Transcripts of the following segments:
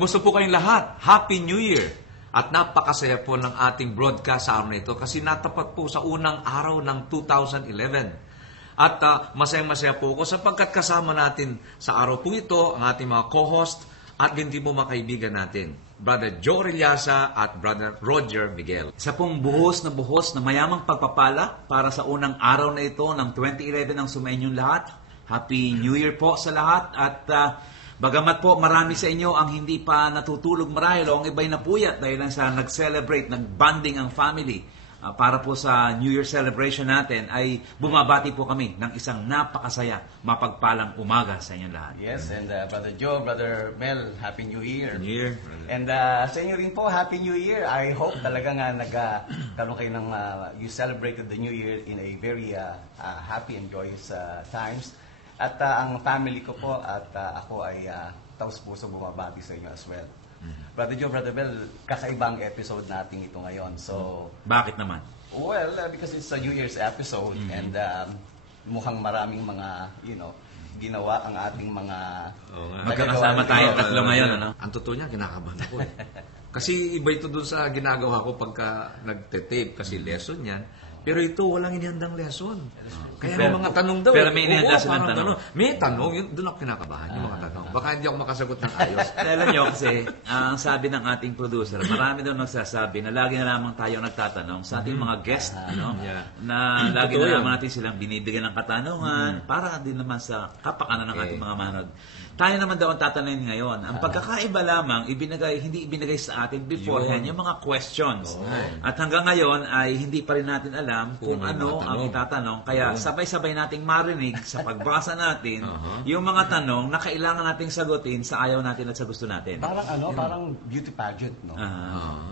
Kumusta po kayong lahat? Happy New Year! At napakasaya po ng ating broadcast sa araw na ito kasi natapat po sa unang araw ng 2011. At masayang-masaya po ako sapagkat kasama natin sa araw po ito ang ating mga co-host at hindi po mga kaibigan natin, Brother Joe Rillasa at Brother Roger Miguel. Isa pong buhos na mayamang pagpapala para sa unang araw na ito ng 2011 ang sumainyong lahat. Happy New Year po sa lahat at bagamat po marami sa inyo ang hindi pa natutulog marahil o ang iba'y napuyat dahil lang sa nag-celebrate, nag-bonding ang family para po sa New Year celebration natin ay bumabati po kami ng isang napakasaya, mapagpalang umaga sa inyong lahat. Yes, and Brother Joe, Brother Mel, Happy New Year. New Year. And sa inyo rin po, Happy New Year. I hope talaga nga nagkaroon kayo ng you celebrated the New Year in a very happy and joyous times. At ang family ko po at ako ay taus-puso bumabati sa inyo as well. Brother Joe, Brother Bell, kakaibang episode natin ito ngayon. So, bakit naman? Well, because it's a New Year's episode and mukhang maraming mga, ginawa ang ating mga... Magkakasama tayo tatlo ngayon, ano? Ang totoo niya, kinakabahan ako eh. Kasi iba ito dun sa ginagawa ko pagka nagte-tape kasi lesson yan. Pero ito, walang inihandang lesson. Kaya may mga tanong daw. Pero may inihanda silang tanong. May tanong, doon ako kinakabahan, yung mga tanong. Baka hindi ako makasagot ng ayos. Alam nyo kasi, ang sabi ng ating producer, marami daw nagsasabi na lagi na lamang tayo nagtatanong sa ating mga guest, na lagi na lamang natin silang binibigyan ng katanungan para din naman sa kapakanan ng ating mga manood. Tayo naman daw ang tatanungin ngayon. Ang pagkakaiba lamang, hindi ibinigay sa atin beforehand yung mga questions. At hanggang ngayon ay hindi pa rin natin alam kung ano ang itatanong. Kaya sabay-sabay nating marinig sa pagbasa natin yung mga tanong na kailangan nating sagutin sa ayaw natin at sa gusto natin. Parang beauty pageant, no?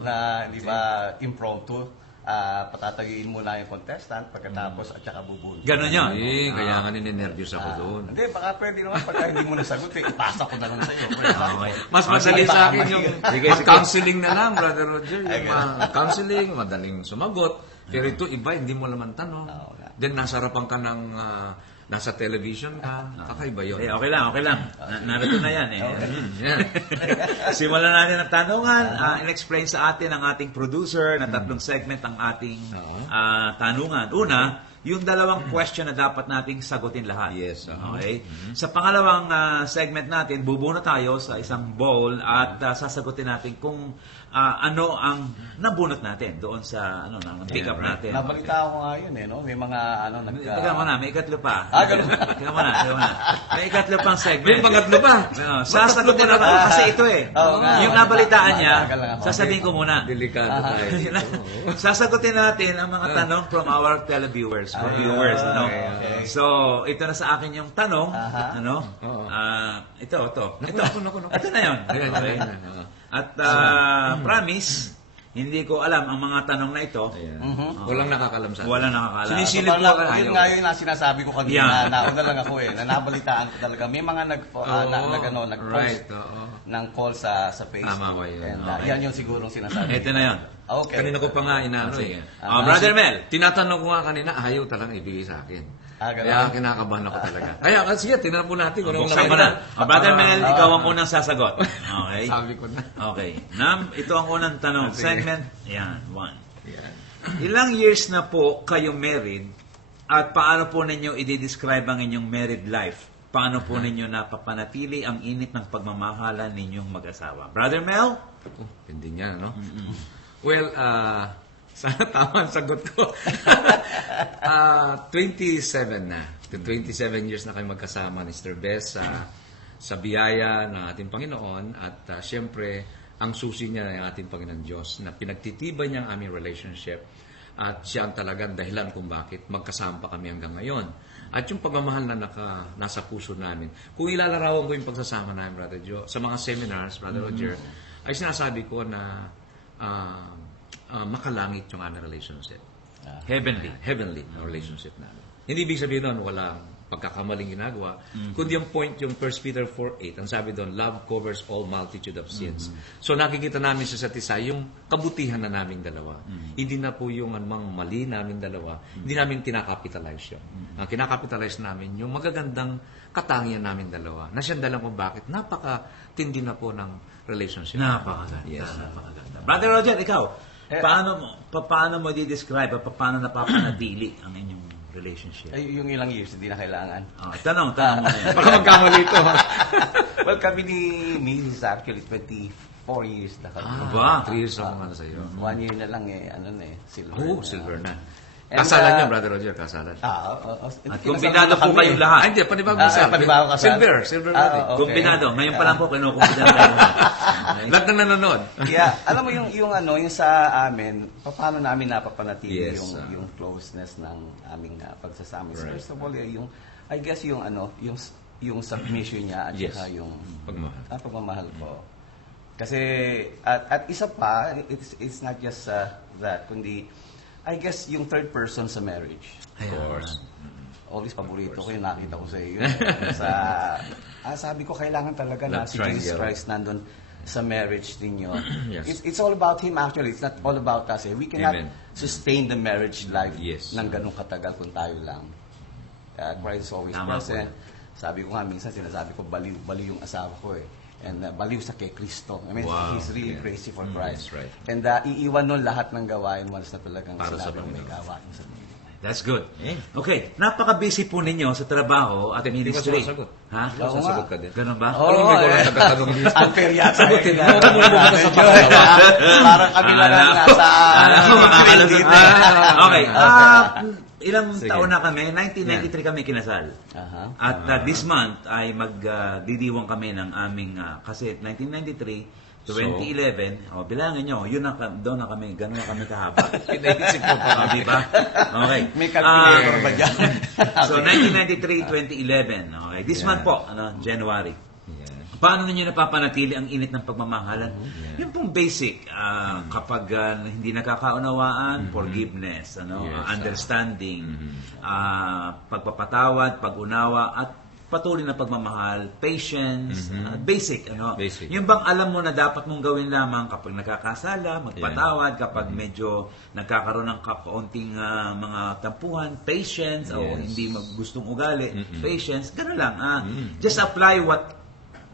Na, di ba, impromptu. Patatagin muna yung contestant pagkatapos at saka bubunod. Ganon yun. Kaya nga ninenervyos ako doon. Hindi, baka pwede naman pagka hindi mo nasagot, ipasa ko na lang sa iyo. Mas madali sa akin yung counseling na lang, Brother Roger. Yung counseling, madaling sumagot. Pero ito, iba, hindi mo naman tanong. Then, nasa harapan ka ng... nasa television ka, kakaiba yun. Okay lang. Narito na yan Simulan natin ang tanungan. In-explain sa atin ang ating producer na tatlong segment ang ating tanungan. Una, yung dalawang question na dapat nating sagutin lahat. Yes. Okay? Sa pangalawang segment natin, bubuo tayo sa isang bowl at sasagutin natin kung ano ang nabunot natin doon sa pick up natin. Nabalita ko nga yun no? May mga Teka muna, may ikatlo pa. Ganun. Teka muna. May ikatlo pang segment. May pangatlo pa. Sasagutin natin kasi ito yung nabalitaan niya, sasabihin ko muna. Delikado tayo. Sasagutin natin ang mga tanong from our televiewers, viewers. Okay. So, ito na sa akin yung tanong. Ito. Ito na yun. At promise, hindi ko alam ang mga tanong na ito. Walang nakakalam sa atin. Walang nakakalam. Sinisilip ko kayo. Yun nga yung sinasabi ko kanina. Nauna lang ako na nabalitaan ko talaga. May mga nag-post ng call sa Facebook. Tama ko yun. Yan yung sigurong sinasabi. Ito na yun. Okay. Kanina ko pa nga inaano Brother Mel. Tinatanong ko nga kanina, ayaw talagang ibigay sa akin. Ganun. Kaya kinakabahan ako talaga. Kaya sige, tinanong po natin kung Buksan mo na. Brother Mel, ikaw ang unang sasagot. Okay? Sabi ko na. Okay. Ito ang unang tanong. Sige. Segment. Yan. 1. Yan. Ilang years na po kayo married at paano po ninyo i-describe ang inyong married life? Paano po ninyo napapanatili ang init ng pagmamahalan ninyong mag-asawa? Brother Mel? Hindi niya, no? Well, sana tama ang sagot ko. 27 na. 27 years na kayo magkasama, Mr. Bess, sa biyaya ng ating Panginoon. At siyempre, ang susi niya ay ating Panginoon Diyos na pinagtitibay niya ang aming relationship. At siya ang talagang dahilan kung bakit magkasama pa kami hanggang ngayon. At yung pagmamahal na nasa puso namin. Kung ilalarawan ko yung pagsasama namin, Brother Joe, sa mga seminars, Brother Roger, ay sinasabi ko na makalangit yung aming relationship. Heavenly. Heavenly relationship namin. Hindi ibig sabihin nun, pagkakamaling ginagawa, kundi yung point yung 1 Peter 4:8, ang sabi doon, love covers all multitude of sins. So nakikita namin sa isa't isa yung kabutihan na naming dalawa. Hindi na po yung anumang mali namin dalawa, hindi namin kinakapitalize yun. Ang kinakapitalize namin yung magagandang katangian namin dalawa. Nasyandalan kung bakit napaka-tindi na po ng relationship. Napakaganda. Yes. Napakaganda. Brother Roger, ikaw, paano mo di-describe o paano napapanatili ang inyong relationship? Ay, yung ilang years, hindi na kailangan. Tanong mo. Baka magkamali ito. Well, kami ni Mrs. actually 24 years na kami. Ba? 3 years ako ano sa'yo. 1 year na lang silver. Oh, silver na. And, Kasalan niya, Brother Roger, kasalan. At kumbinado po kayong lahat. Ay, hindi, panibagong isa. panibagong kasal. Silver wedding. Okay. Kumbinado. Ngayon pa lang po, kinukumbinado kayo. Lahat ng nanonood. Yeah, alam mo yung sa amin, paano namin napapanatili Yes, yung closeness ng aming pagsasama. Right. First of all, I guess yung submission niya at Yes. saka yung Pagmamahal. pagmamahal ko. Kasi at isa pa, it's not just that, kundi I guess yung third person sa marriage. Of course. Always paborito ko yung nakita ko sa iyo. Sabi ko kailangan talaga na That si Jesus triangle. Christ nandun sa marriage ninyo. Yes. It's all about Him actually. It's not all about us. We cannot Amen. sustain the marriage life Yes. ng ganun katagal kung tayo lang. Christ is always Tama present. Sabi ko nga, minsan sinasabi ko, baliw yung asawa ko eh. And baliw sa kay Kristo. I mean, Wow. he's really Yeah. crazy for Christ. That's right. And iiwan nun lahat ng gawain once na talagang Para sa sinabi may Panginoon. gawain sa Panginoon. That's good. Eh. Okay, napaka-busy po ninyo sa trabaho at Hindi ka ministry. sumasagot. Ha? Oo nga. Sasagot ka din. Ganun ba? Oo. Alam mo, ikaw lang nagtatanong dito. Unfair yata. Sagutin mo. Eh. Huwag ka bumubuka sa pangalawa. Parang kami lang ang nasa Alam ko, makakalusot dito. na. Okay. Ilang Sige. taon na kami? 1993 kami kinasal. Aha. At this month ay magdidiwang kami ng aming, kasi 1993, 2011, bilangin nyo, doon na kami, gano'n na kami kahaba. Pinaisip mo pa. Di ba? Okay. May calculator ba dyan? So, 1993, 2011. Okay. This month po, January. Yeah. Paano ninyo napapanatili ang init ng pagmamahalan? Yung pong basic, kapag hindi nakakaunawaan, forgiveness, Yes, understanding, pagpapatawad, pag-unawa, at patuloy na pagmamahal, patience, basic, Basic. Yung bang alam mo na dapat mong gawin lamang kapag nakakasala, magpatawad, kapag medyo nagkakaroon ng kaunting mga tampuhan, patience, o Yes. hindi gustong ugali, patience, gano'n lang. Just apply what,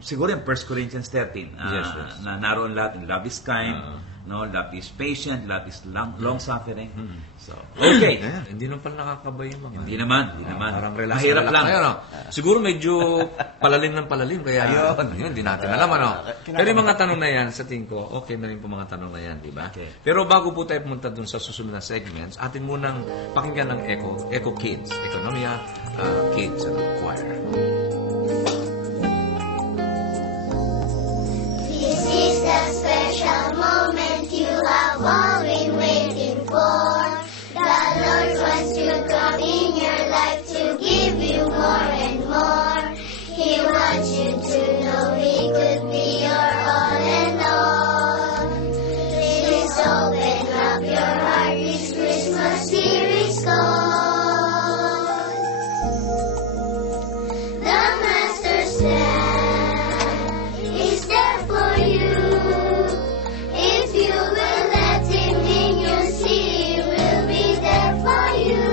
siguro yung 1 Corinthians 13, Yes. na naroon lahat, love is kind, love is patient, love is long-suffering. So, okay. Hindi naman pala nakakabay yung mga. Hindi naman. Parang relax. Mahirap relax lang. Kayo, no? Siguro medyo palalim ng palalim. Kaya yun, hindi natin alam. Pero yung mga tanong na yan, sa tingin ko, okay na rin po mga tanong na yan, di ba? Okay. Pero bago po tayo pumunta dun sa susunod na segments, atin munang pakinggan ng Echo Kids. Economia Kids Choir. This is the special moment you have all been waiting for. The Lord wants to come in your life to give you more and more. He wants you to know He could be your all and all. Please open up your heart, this Christmas here is gone. The Master's plan is there for you. If you will let Him in, you'll see He will be there for you.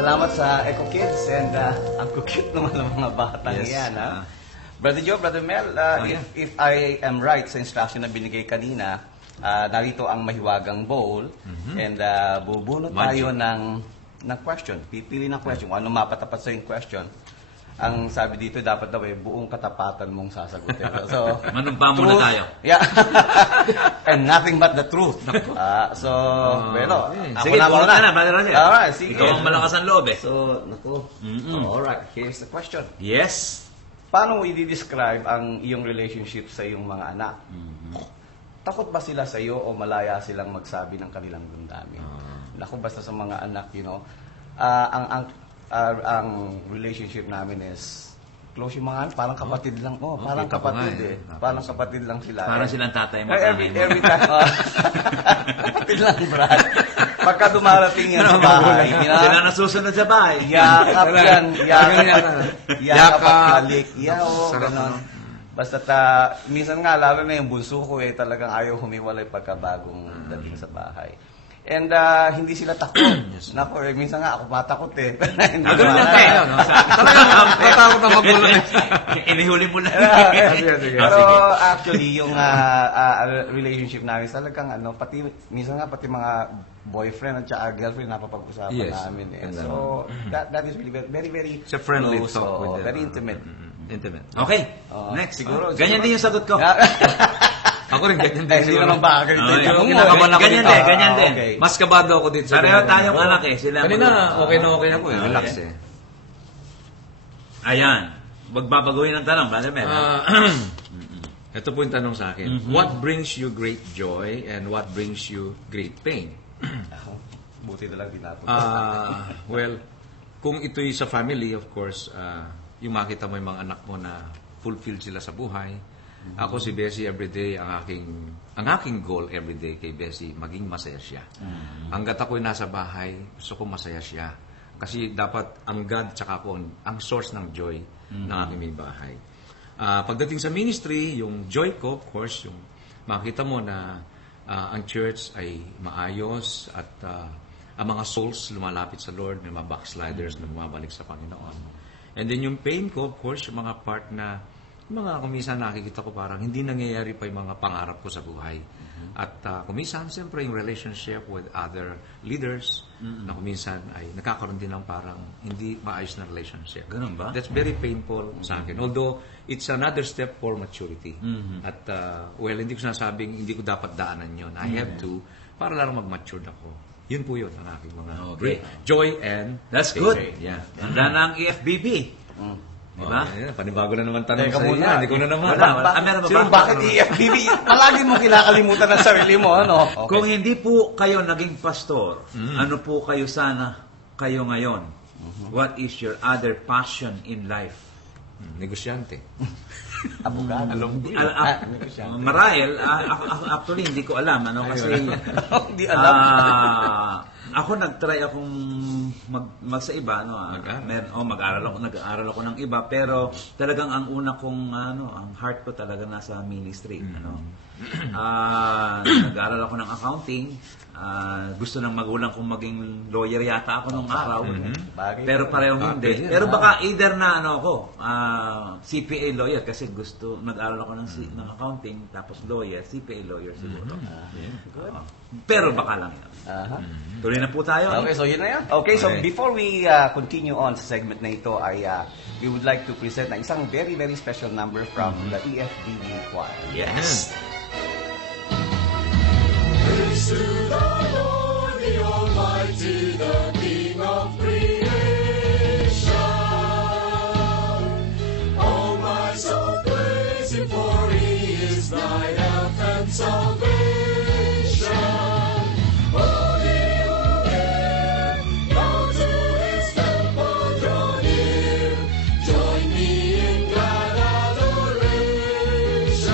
salamat sa Eco Kids and ang kukit naman ng mga batang Yes, yan. Brother Joe, Brother Mel, if I am right sa instruction na binigay kanina, narito ang mahiwagang bowl and bubunot tayo ng question. Pipili ng question. Kung ano mapatapat sa yung question. Ang sabi dito, dapat daw buong katapatan mong sasagutin. So, Manumpa muna tayo. Yeah. And nothing but the truth. Bueno, ako Sige, na puro muna. ka na, Brother Roger. Alright, sige. Ikaw ang malakas ang loob eh. So, alright, here's the question. Yes. Paano mo i-describe ang iyong relationship sa iyong mga anak? Takot ba sila sa iyo o malaya silang magsabi ng kanilang damdamin? Naku, basta sa mga anak, ang relationship namin is close yung mga anak, parang kapatid lang. Parang kita ko kapatid nga eh. Parang kapatid lang sila. Parang silang tatay mo. Every time. Kapatid lang, Brad. Pagka dumarating yan sa bahay, Sila nasusunod sa bahay. yakap yan. Yakap Yakap. at halik. Sarap, Ganon. no? Basta minsan nga, lalo na yung bunso ko talagang ayaw humiwalay pagkabagong dating sa bahay. And hindi sila takot. Nako, minsan nga ako matakot eh. Hindi Ganun lang naman. tayo, no? Talagang natakot ang magulang. Inihuli mo na. Pero actually, yung relationship namin, talagang pati, minsan nga pati mga boyfriend at saka girlfriend napapag-usapan namin eh. So, that is really very, very It's a friendly close, talk with them. very intimate. Intimate. Okay, next. Ganyan din yung sagot ko. Ako rin, ganyan din. Hindi naman ba? Ganyan din. Okay. Mas kabado ako dito. Pareho tayong anak eh. Sila Kanina, okay ako eh. Relax eh. Ayan. Magbabaguhin ang tanong, Brother Mel. Ito po yung tanong sa akin. What brings you great joy and what brings you great pain? Buti na lang dinapot. Well, kung ito'y sa family, of course, yung makita mo yung mga anak mo na fulfilled sila sa buhay. Ako si Bessie everyday, ang aking goal everyday kay Bessie, maging masaya siya. Hanggat ako'y nasa bahay, gusto ko masaya siya. Kasi dapat ang God tsaka ako ang source ng joy ng aking may bahay. Pagdating sa ministry, yung joy ko, of course, yung makita mo na ang church ay maayos at ang mga souls lumalapit sa Lord, may mga backsliders na bumabalik sa Panginoon. And then yung pain ko, of course, yung mga part na kumisan nakikita ko parang hindi nangyayari pa yung mga pangarap ko sa buhay. At kumisan, siyempre, yung relationship with other leaders na kumisan ay nakakaroon din ng parang hindi maayos na relationship. Ganun ba? That's very painful sa akin. Although, it's another step for maturity. At, well, hindi ko sinasabing hindi ko dapat daanan yon. I have to, para lang mag-mature ako. Yun po yun ang aking mga joy and That's pain. good. Yeah. Handa na ang EFBB. Diba? Panibago na naman tanong Teka sa iyo. muna. Hindi ko na naman. Meron ba Sino ba? bakit EFBB? Palagi mo kinakalimutan ng sarili mo, ano? Okay. Kung hindi po kayo naging pastor, ano po kayo sana kayo ngayon? What is your other passion in life? Negosyante. Abogado. Marahil, actually hindi ko alam kasi Hindi alam. ako nag-try akong sa iba nag-aaral ako ng iba, pero talagang ang una kong ang heart ko talaga nasa ministry. Nag-aaral ako ng accounting. Gusto ng magulang kong maging lawyer yata ako nung araw. Pero pareho hindi. Pero baka either na CPA lawyer kasi nag-aaral ako ng accounting tapos lawyer, CPA lawyer siguro. Pero baka lang yun. Tuloy na po tayo. Okay, so yun na yan. Okay, so before we continue on sa segment na ito, we would like to present na isang very, very special number from the EFBB Choir. Yes. Praise to the Lord, the Almighty, the King of creation. Oh, my soul, praise Him, for He is thy health and salvation. Holy, holy, bow to His temple, draw near. Join me in glad adoration.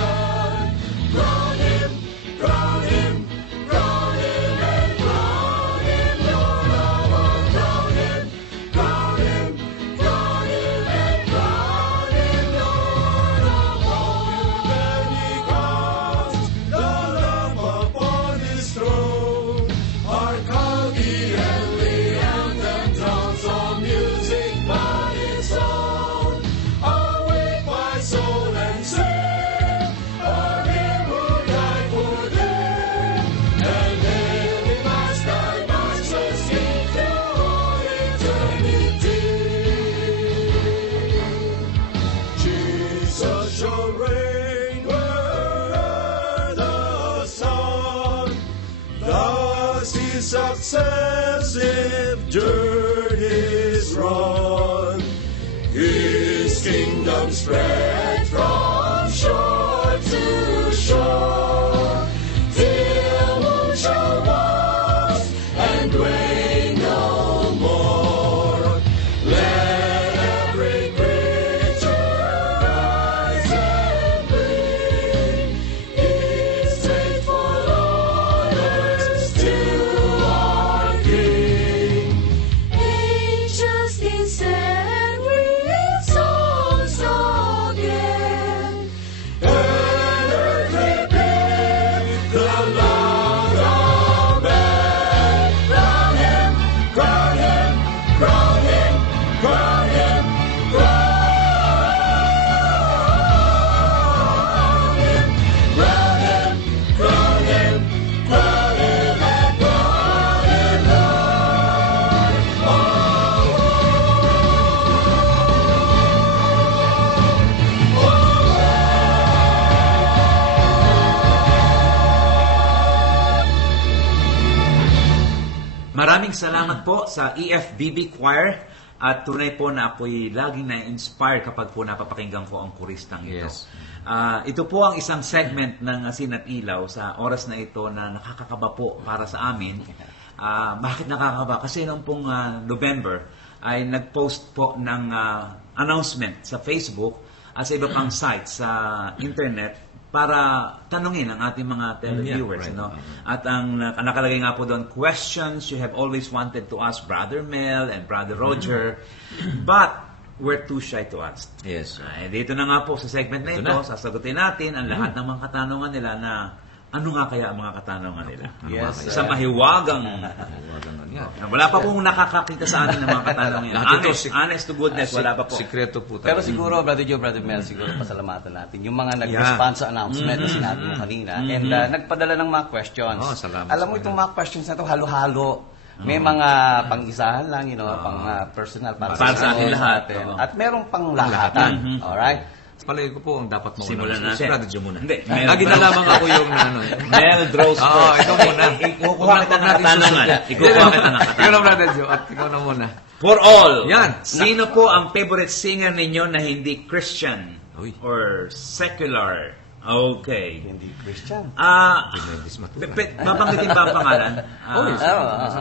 Crown Him, crown Him. Crown Him and crown Him Lord of all. as his successive journeys run. His kingdom spread from shore to shore, till moon shall wax and wane no more. Let every creature rise and bring his faithful honors to our King. Angels can send with songs again. And earth repeat the loud amen. Crown him, crown him, crown him, crown him, crown him, crown him, crown him, crown him, and crown him, Maraming salamat po sa EFBB Choir at tunay po na ako'y laging na-inspire kapag po napapakinggan ko ang koristang ito. Yes. Ito po ang isang segment ng Asin at Ilaw sa oras na ito na nakakakaba po para sa amin. Bakit nakakaba? Kasi noong pong November ay nag-post po ng announcement sa Facebook at sa iba pang sites sa internet para tanungin ang ating mga televiewers. Yeah, right. No? At ang nakalagay nga po doon, questions you have always wanted to ask Brother Mel and Brother Roger, but we're too shy to ask. Yes. Dito na nga po sa segment na ito, na. sasagutin natin ang lahat ng mga katanungan nila na ano nga kaya ang mga katanungan nila. Yes, Sa mahiwagang wala pa pong nakakakita sa atin ng mga katanungan. Lahat ito, honest to goodness, wala pa po. Sikreto po Pero talaga. siguro, Brother Joe, Brother Mel, siguro pasalamatan natin. Yung mga nag-respond sa announcement na sinabi mo kanina. And nagpadala ng mga questions. Oh, salamat Alam mo sa itong mga questions na ito, halo-halo. May mga pang-isahan lang, pang personal, para Para sa atin lahat. Oo. At merong pang-lahatan. Alright? Palagi ko po ang dapat mauna. Simulan natin. Si Brother Joe muna. Hindi, Mel Lagi na Droz. lamang ako yung ano. Mel Droz Oo, first. ikaw muna. Ikukuha kita ng katanungan. Ikukuha kita ng Ikaw na, katanungan. Brother Joe, at ikaw na muna. For all, Yan. sino po ang favorite singer ninyo na hindi Christian Uy. or secular? Okay. Hindi Christian. Pinedis matulan. Babanggitin ba ang pangalan?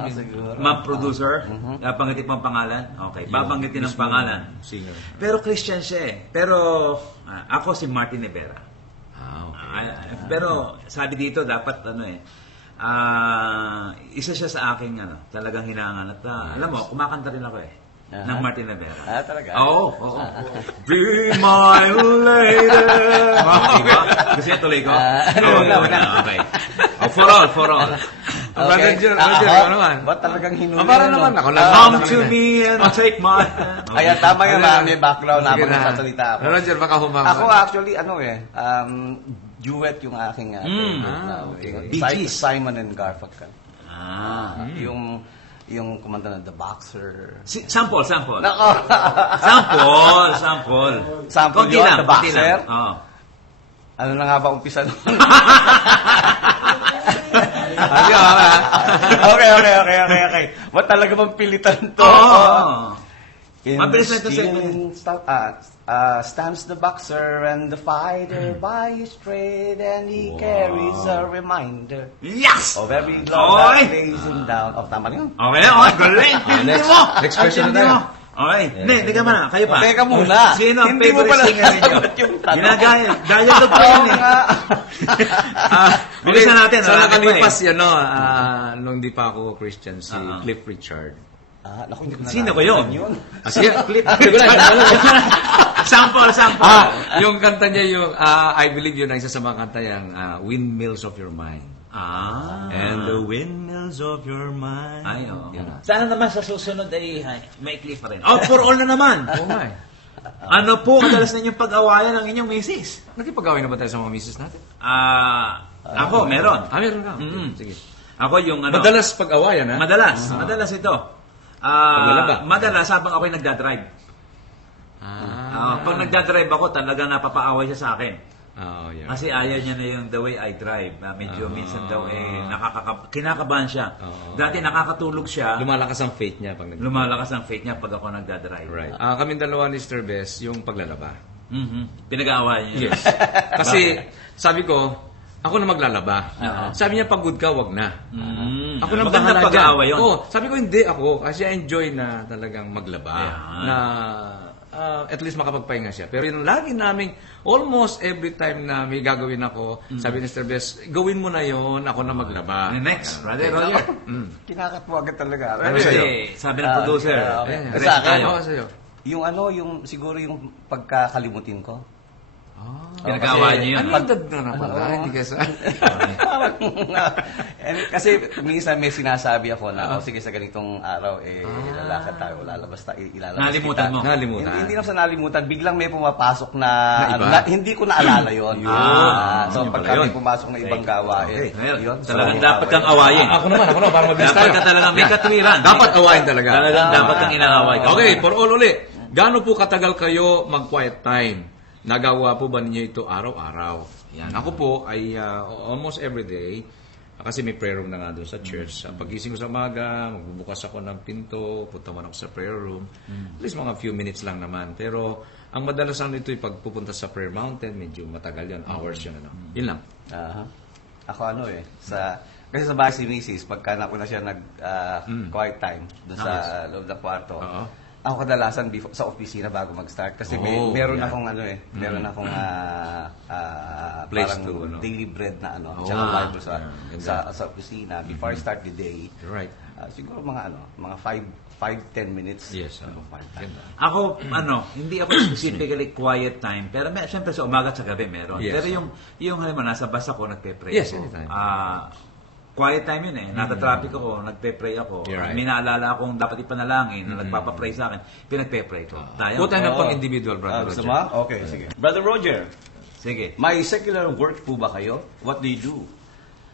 Siguro. Ma'am producer, babanggitin po ang pangalan? Okay, babanggitin ang pangalan. Singer. Pero Christian siya eh. Pero ako si Martin Rivera. Okay. Pero sabi dito dapat isa siya sa aking talagang hinangan at alam mo, kumakanta rin ako eh. Ng Martin Rivera. Talaga? Oo. Be my lady. Diba? Gusto niya tuloy ko? Okay. For all. Brother Joe, ikaw naman. Ba't talagang hinuli? Para naman ako lang. Come to me and take my hand. Ayan, tama yun, may background na Sige habang nagsasalita ako. Roger, baka humama. Ako actually, duet yung aking okay. Bee Gees. Simon and Garfunkel. Yung kumanta na The Boxer. Sample. Nako! Sample. Sample Konti yun, lang, The konti Boxer? lang. Oo. Ano na nga ba umpisa nun? Okay. Ba't talaga bang pilitan to? In Mabilis na ito, stands the boxer and the fighter by his trade, and he carries a reminder Yes! of every Oy! law that lays him down. Tama na yun. Okay, galing. Hindi mo. next question Hindi na mo. Okay. Hindi, teka muna. Kayo pa. Teka muna. Sino ang Hindi mo favorite pala singer ninyo? nasagot yung tanong. Ginagaya. Dialogue pa yun eh. Bilisan natin. So, marami pa nakalipas eh. yan, nung di pa ako Christian, si Cliff Richard. Naku, hindi ko Sino ko yun? Siya, Cliff Sample. yung kanta niya yung, I believe yun, ang isa sa mga kanta yung Windmills of Your Mind. And the windmills of your mind. Ay, oo. Yan. Sana naman sa susunod ay may clip pa rin. Oh, for all na naman. Oo nga eh. Ano po madalas ninyong pag-awayan ng inyong misis? Nagkipag-away na ba tayo sa mga misis natin? Ako, meron. Meron ka. Mm. Sige. Ako yung Madalas pag-awayan, ha? Madalas ito. Paglalaba. Madalas habang ako'y nagdadrive. Pag nagdadrive ako, talaga napapaaway siya sa akin. Oh, yeah. Kasi ayaw niya na yung the way I drive. Medyo minsan daw kinakabahan siya. Dati nakakatulog siya. Lumalakas ang faith niya pag Lumalakas ang faith niya pag ako nagdadrive. Right. Kaming dalawa ni Mr. Bess, yung paglalaba. Pinag-aawayan niya. Yes. Kasi sabi ko, ako na maglalaba. Sabi niya, pagod ka, wag na. Ako na Maganda bahala pag-aaway dyan. yun. Sabi ko, hindi ako. Kasi I enjoy na talagang maglaba. Na at least makapagpahinga siya. Pero yung lagi namin, almost every time na may gagawin ako, sabi ni Mr. Bess, gawin mo na yon, ako na maglaba. Next, Brother Roger. Kinakatwagan talaga. Ano sa'yo? Sabi ng producer. Okay. Rest Sa akin, tayo. Sa'yo. yung siguro yung pagkakalimutin ko. Pinag-aawayan niyo yun. Ano yung dagdag na pala? Hindi kasi. Kasi minsan may sinasabi ako na, sige sa ganitong araw, lalakad tayo, lalabas tayo, ilalabas Nalimutan mo. Nalimutan. Hindi naman sa nalimutan, biglang may pumapasok na, iba? hindi ko naalala yun. So yun pagka pala may yun. pumasok na ibang gawain, yun. Talagang dapat kang awayin. Ako naman, para mabilis Dapat tayo. ka talagang may katwiran. Dapat awayin talaga. Talagang dapat kang inaaway. Okay, for all ulit. Gaano po katagal kayo mag-quiet time? Nagawa po ba ninyo ito araw-araw? Yan. Ako po ay almost every day, kasi may prayer room na nga doon sa church. Pagising ko sa umaga, magbubukas ako ng pinto, punta man ako sa prayer room. At least mga few minutes lang naman. Pero ang madalas lang nito ay pagpupunta sa prayer mountain, medyo matagal yun, hours yun. Yun lang. Ako kasi sa bahay si Mrs., pagka nauna siya quiet time doon sa loob ng kwarto, ako kadalasan sa opisina bago mag-start kasi meron akong meron akong Place parang to, daily bread na tsaka Bible sa opisina before I start the day. Right. Siguro mga 5-10 minutes. Yes. Ako, hindi ako specifically quiet time. Pero siyempre sa umaga at sa gabi meron. Yes. Pero yung halimbawa, nasa bus ako, nagpe-pray Yes, ako. anytime. Quiet time yun eh. Nasa traffic ako, nagpe-pray ako. You're right. May naalala akong dapat ipanalangin na nagpapapray sa akin. Pinagpe-pray ko. Tayo. Po tayo na pang individual, Brother Gusto Roger. mo? Okay, sige. Brother Roger, Sige. may secular work po ba kayo? What do you do?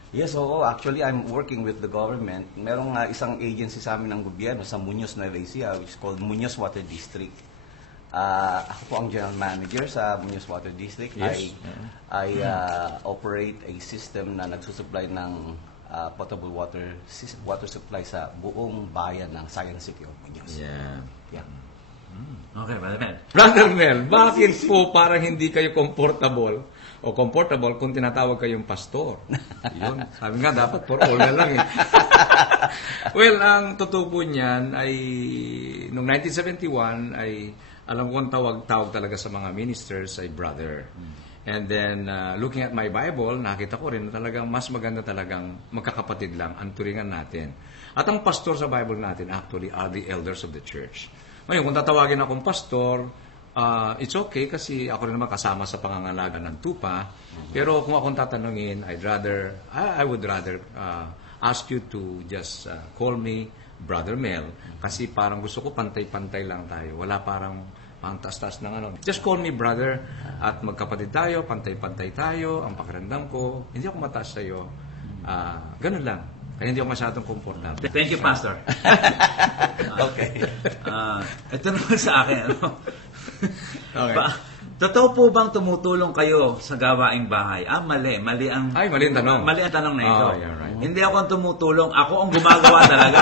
Yes, oo. Actually, I'm working with the government. Merong isang agency sa amin ng gobyerno sa Muñoz, Nueva Ecija, which is called Muñoz Water District. Ako po ang general manager sa Muñoz Water District. Yes. I operate a system na nagsusupply ng potable water supply sa buong bayan ng Science City of Muñoz. Yeah. Okay, Brother Mel. Brother Mel, bakit po parang hindi kayo comfortable kung tinatawag kayong pastor? Yun. Sabi nga, dapat for all na lang eh. Well, ang totoo po niyan ay, noong 1971, ay alam ko ang tawag talaga sa mga ministers ay brother. And then, looking at my Bible, nakita ko rin na talagang mas maganda talagang magkakapatid lang ang turingan natin. At ang pastor sa Bible natin actually are the elders of the church. Ngayon, kung tatawagin akong pastor, it's okay kasi ako rin naman kasama sa pangangalaga ng tupa. Pero kung akong tatanungin, I would rather ask you to just call me Brother Mel. Kasi parang gusto ko pantay-pantay lang tayo. Wala parang ang taas-taas ng Just call me brother at magkapatid tayo, pantay-pantay tayo, ang pakiramdam ko. Hindi ako mataas sa'yo. Ganun lang. Kaya hindi ako masyadong komportable. Thank you, Pastor. Okay. Ito naman sa akin. Okay. Totoo po bang tumutulong kayo sa gawaing bahay? Mali. Mali ang tanong. Mali ang tanong na ito. Yeah, right. Hindi ako ang tumutulong. Ako ang gumagawa talaga.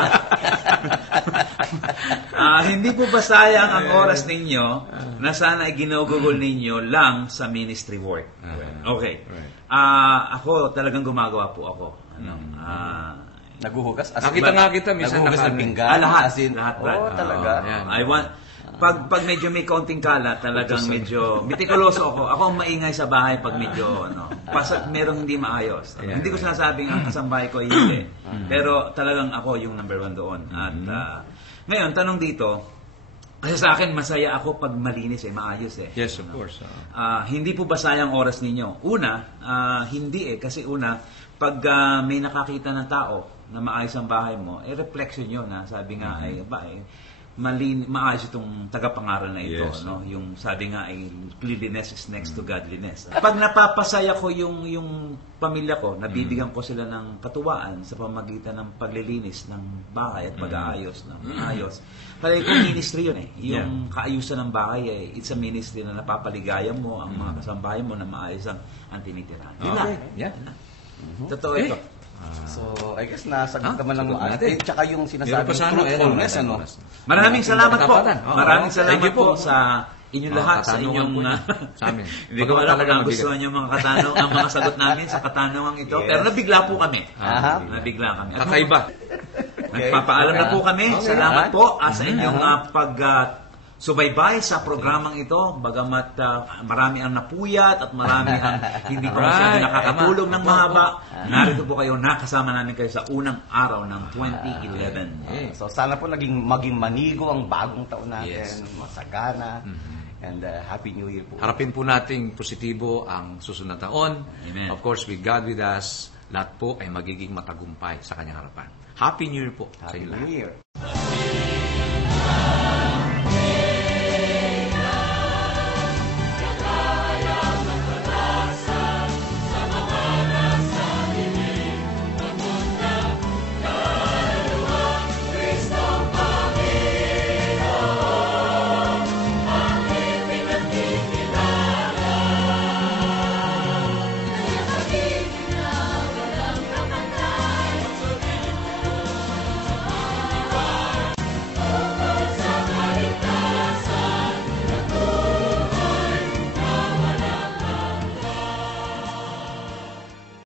Hindi po ba sayang ang oras ninyo na sana ay ginugugol ninyo lang sa ministry work? Okay. Right. Ako talagang gumagawa po ako. Naguhugas? Nakita nga kita, minsan naguhugas ng naka- pinggan? Lahat. As in, Lahat. talaga. Yan. I want pag medyo may kaunting kalat, talagang medyo mitikuloso ako. Ako ang maingay sa bahay pag medyo merong hindi maayos. Yeah, Hindi ko sinasabing ang kasambahay ko ay hindi. Pero talagang ako yung number one doon. At ngayon, tanong dito, kasi sa akin masaya ako pag malinis maayos Yes, of course. Hindi po ba sayang oras ninyo? Una, hindi kasi pag may nakakita ng tao na maayos ang bahay mo, reflection yun. Sabi nga, maayos itong tagapangaral na ito. Yes. No? Yung sabi nga ay cleanliness is next to godliness. Pag napapasaya ko yung pamilya ko, nabibigyan ko sila ng katuwaan sa pamagitan ng paglilinis ng bahay at pag-aayos ng ayos. Kaya kung ministry yun eh. Yung kaayusan ng bahay eh, it's a ministry na napapaligayan mo ang mga kasambahay mo na maayos ang tinitirahan. Yun lang. Yeah. Totoo ito. So, I guess nasagot naman ng sagot natin. tsaka yung Meron sinasabing pa sana, truthfulness, ayan, ano? Maraming salamat po. Katapatan. Oo. Maraming Thank salamat you po. po sa inyong lahat sa katanungan inyong po niyo. Sa amin. Hindi ko alam kung nagustuhan yung mga katanong, ang mga sagot namin sa katanungan ito. Yes. Pero nabigla po kami. Aha. Nabigla kami. At Kakaiba. nagpapaalam na po kami. Okay. Salamat po sa inyong subaybay sa programang ito. Bagamat marami ang napuyat at marami ang hindi pa masyado Right. nakakatulog ng Tama. mahaba. Narito po kayo, nakasama namin kayo sa unang araw ng 2011. So, sana po maging manigo ang bagong taon natin. Yes. Masagana. And Happy New Year po. Harapin po nating positibo ang susunod na taon. Amen. Of course, with God with us, lahat po ay magiging matagumpay sa kanyang harapan. Happy New Year po sa Happy inyo New lahat. Year.